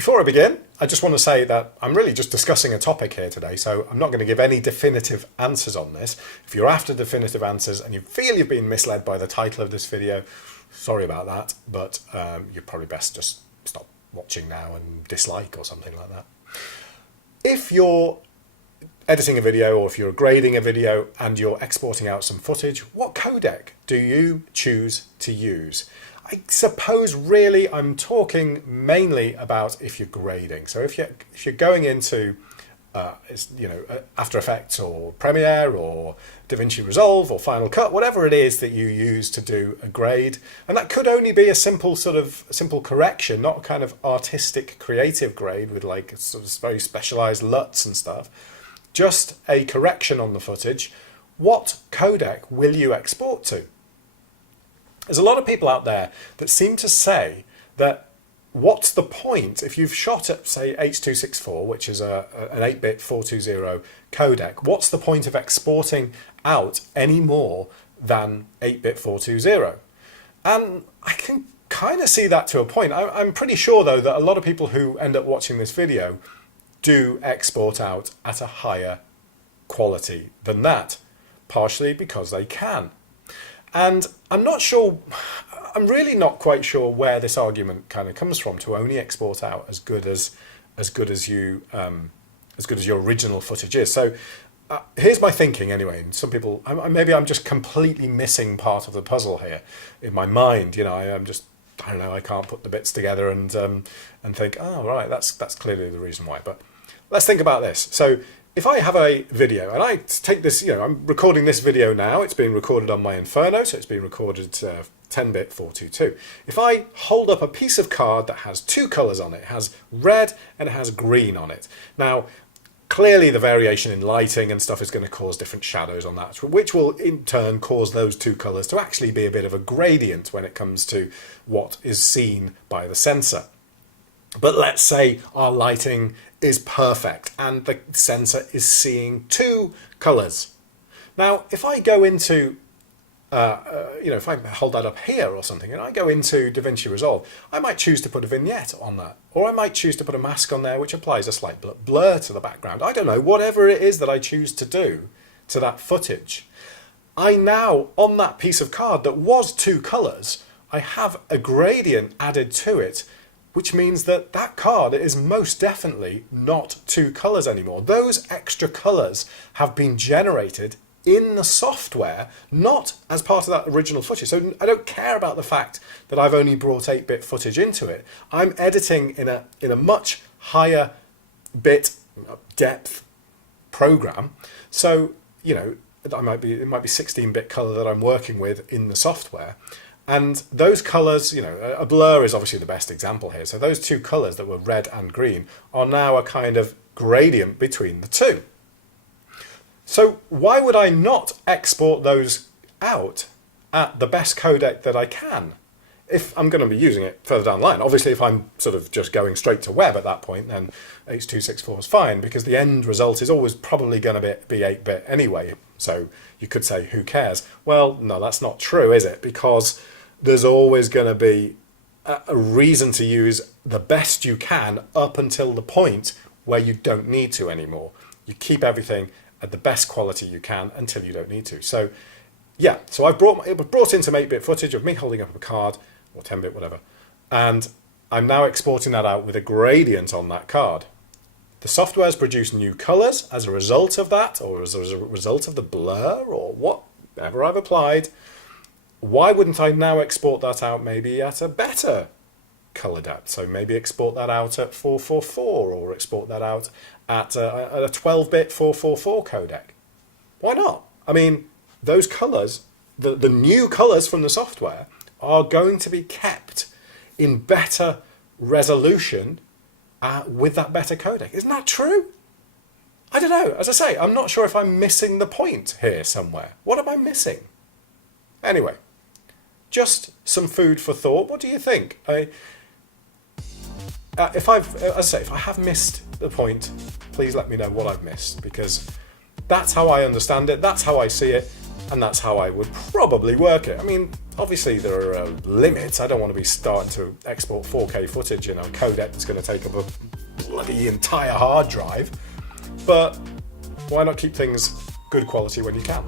Before I begin, I just want to say that I'm really just discussing a topic here today, so I'm not going to give any definitive answers on this. If you're after definitive answers and you feel you've been misled by the title of this video, sorry about that, but you're probably best just stop watching now and dislike or something like that. If you're editing a video or if you're grading a video and you're exporting out some footage, what codec do you choose to use? I suppose really I'm talking mainly about if you're grading. So if you're going into After Effects or Premiere or DaVinci Resolve or Final Cut, whatever it is that you use to do a grade, and that could only be a simple correction, not a kind of artistic creative grade with like sort of very specialized LUTs and stuff, just a correction on the footage. What codec will you export to? There's a lot of people out there that seem to say that what's the point if you've shot at, say, H.264, which is an 8-bit 420 codec, what's the point of exporting out any more than 8-bit 420? And I can kind of see that to a point. I'm pretty sure, though, that a lot of people who end up watching this video do export out at a higher quality than that, partially because they can. And I'm really not quite sure where this argument kind of comes from to only export out as good as your original footage is. So here's my thinking anyway. And some people, maybe I'm just completely missing part of the puzzle here in my mind. You know, I don't know, I can't put the bits together and think, oh right, that's clearly the reason why. But let's think about this. So if I have a video and I take this, I'm recording this video now, it's being recorded on my Inferno, so it's being recorded 10-bit 422. If I hold up a piece of card that has two colors on it, it has red and it has green on it. Now, clearly the variation in lighting and stuff is going to cause different shadows on that, which will in turn cause those two colors to actually be a bit of a gradient when it comes to what is seen by the sensor. But let's say our lighting is perfect and the sensor is seeing two colors. Now, if I go into, if I hold that up here or something and I go into DaVinci Resolve, I might choose to put a vignette on that, or I might choose to put a mask on there which applies a slight blur to the background. I don't know, whatever it is that I choose to do to that footage. I now, on that piece of card that was two colors, I have a gradient added to it, which means that that card is most definitely not two colors anymore. Those extra colors have been generated in the software, not as part of that original footage. So I don't care about the fact that I've only brought 8-bit footage into it. I'm editing in a much higher bit depth program. So, it might be 16-bit color that I'm working with in the software. And those colours, a blur is obviously the best example here. So those two colours that were red and green are now a kind of gradient between the two. So why would I not export those out at the best codec that I can if I'm going to be using it further down the line? Obviously, if I'm sort of just going straight to web at that point, then H.264 is fine because the end result is always probably going to be 8-bit anyway. So you could say, who cares? Well, no, that's not true, is it? Because there's always going to be a reason to use the best you can up until the point where you don't need to anymore. You keep everything at the best quality you can until you don't need to. So yeah, so I've brought in some 8-bit footage of me holding up a card, or 10-bit, whatever, and I'm now exporting that out with a gradient on that card. The software's produced new colors as a result of that, or as a result of the blur, or whatever I've applied. Why wouldn't I now export that out maybe at a better color depth? So maybe export that out at 444 or export that out at a 12-bit 444 codec. Why not? I mean, those colors, the new colors from the software are going to be kept in better resolution with that better codec. Isn't that true? I don't know. As I say, I'm not sure if I'm missing the point here somewhere. What am I missing? Anyway, just some food for thought. What do you think? If I have missed the point, please let me know what I've missed, because that's how I understand it, that's how I see it, and that's how I would probably work it. I mean, Obviously there are limits. I don't want to be starting to export 4K footage in a codec that's going to take up a bloody entire hard drive, but why not keep things good quality when you can?